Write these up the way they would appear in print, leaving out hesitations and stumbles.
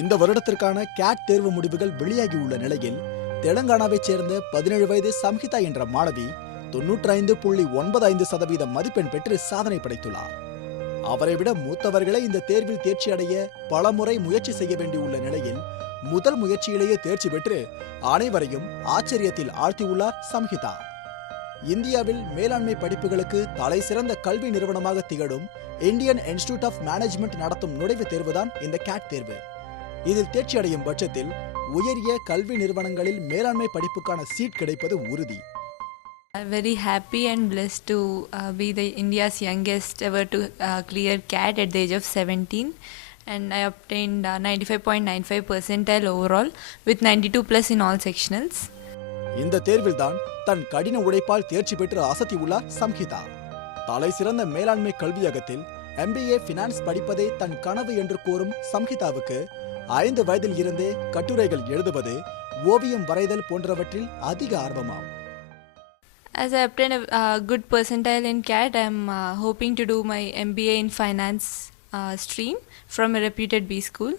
இந்த வருடத்திற்கான கேட் தேர்வு முடிவுகள் வெளியாகியுள்ள நிலையில் தெலங்கானாவைச் சேர்ந்த 17 வயது சம்ஹிதா என்ற மாணவி 95.95% மதிப்பெண் பெற்று சாதனை படைத்துள்ளார். அவரை விட மூத்தவர்களை இந்த தேர்வில் தேர்ச்சி அடைய பலமுறை முயற்சி செய்ய வேண்டியுள்ள நிலையில் முதல் முயற்சியிலேயே தேர்ச்சி பெற்று அனைவரையும் ஆச்சரியத்தில் ஆழ்த்தியுள்ளார் சம்ஹிதா. இந்தியாவில் மேலாண்மை படிப்புகளுக்கு தலை சிறந்த கல்வி நிறுவனமாக திகழும் இந்தியன் இன்ஸ்டிடியூட் ஆஃப் மேனேஜ்மெண்ட் நடத்தும் நுழைவுத் தேர்வுதான் இந்த கேட் தேர்வு. இதில் தேர்ச்சி அடையும் பட்சத்தில் உயரிய கல்வி நிறுவனங்களில் மேலாண்மை படிப்புக்கான சீட் கிடைப்பது உறுதி. I'm very happy and blessed to be the India's youngest ever to clear CAT at the age of 17, and I obtained 95.95 percentile overall with 92 plus in all sectionals. இந்த தேர்வில்தான் தன் கடின உழைப்பால் தேர்ச்சி பெற்று அசத்தியுள்ளார் சம்ஹிதா. தலை சிறந்த மேலாண்மை கல்வியகத்தில் MBA ஃபினான்ஸ் படிப்பதே தன் கனவு என்று கூறும் சம்ஹிதாவுக்கு 5 வயதில் இருந்தே கட்டுரைகள் எழுதுவது, ஓவியம் வரைதல் போன்றவற்றில் அதிக ஆர்வமாம். As I obtained a good percentile in CAT, I am hoping to do my MBA in finance stream from a reputed B school,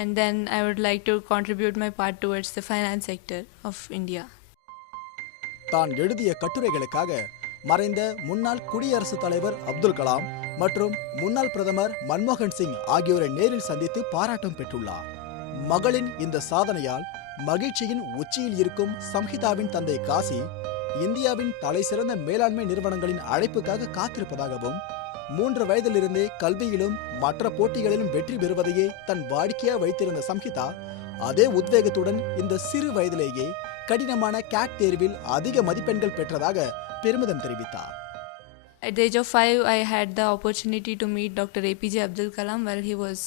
and then I would like to contribute my part towards the finance sector of India. தான் எழுதிய கட்டுரைகளுக்காக மறைந்த முன்னாள் குடியரசுத் தலைவர் அப்துல் கலாம் மற்றும் முன்னாள் பிரதமர் மன்மோகன் சிங் ஆகியோரை நேரில் சந்தித்து பாராட்டம் பெற்றுள்ளார். மகளின் இந்த சாதனையால் மகிழ்ச்சியின் உச்சியில் இருக்கும் சம்ஹிதாவின் தந்தை காசி இந்தியாவின் தலை சிறந்த மேலாண்மை நிறுவனங்களின் அழைப்புக்காக காத்திருப்பதாகவும் 3 வயதிலிருந்தே கல்வியிலும் மற்ற போட்டிகளிலும் வெற்றி பெறுவதையே தன் வாடிக்கையாக வைத்திருந்த சம்ஹிதா அதே உத்வேகத்துடன் இந்த சிறு வயதிலேயே கடினமான கேட் தேர்வில் அதிக மதிப்பெண்கள் பெற்றதாக பெருமிதம் தெரிவித்தார். At the age of 5, I had the opportunity to meet Dr. APJ Abdul Kalam while he was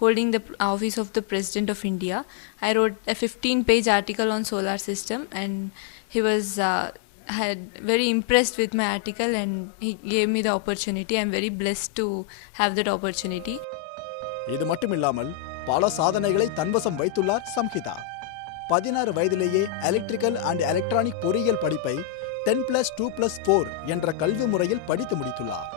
holding the office of the President of India. I wrote a 15-page article on solar system, and he was had very impressed with my article, and he gave me the opportunity. I am very blessed to have that opportunity. இது மட்டுமில்லாமல் பல சாதனைகளை தன்வசம் வைத்துள்ளார் சம்ஹிதா. 16 வயதிலேயே electrical and electronic பொறியியல் படிப்பை 10+2+4 என்ற கல்வி முறையில் படித்து முடித்துள்ளார்.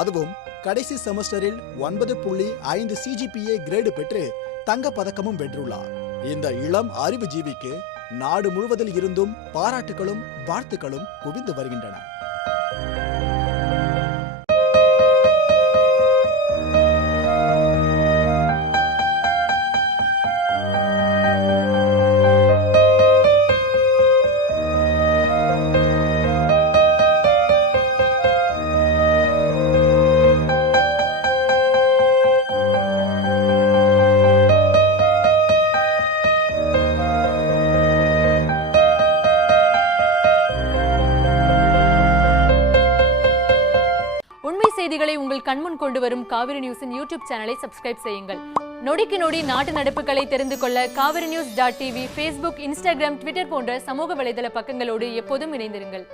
அதுவும் கடைசி செமஸ்டரில் 9.5 CGPA கிரேடு பெற்று தங்கப் பதக்கமும் வென்றுள்ளார். இந்த இளம் அறிவு ஜீவிக்கு நாடு முழுவதில் இருந்தும் பாராட்டுகளும் வாழ்த்துக்களும் குவிந்து வருகின்றன. செய்திகளை உங்கள் கண்முன் கொண்டு வரும் காவிரி நியூஸின் யூடியூப் சேனலை சப்ஸ்கிரைப் செய்யுங்கள். நொடிக்கு நொடி நாட்டு நடப்புகளை தெரிந்து கொள்ள kaverinews.tv, Facebook, Instagram, Twitter போன்ற சமூக வலைதள பக்கங்களோடு எப்போதும் இணைந்திருங்கள்.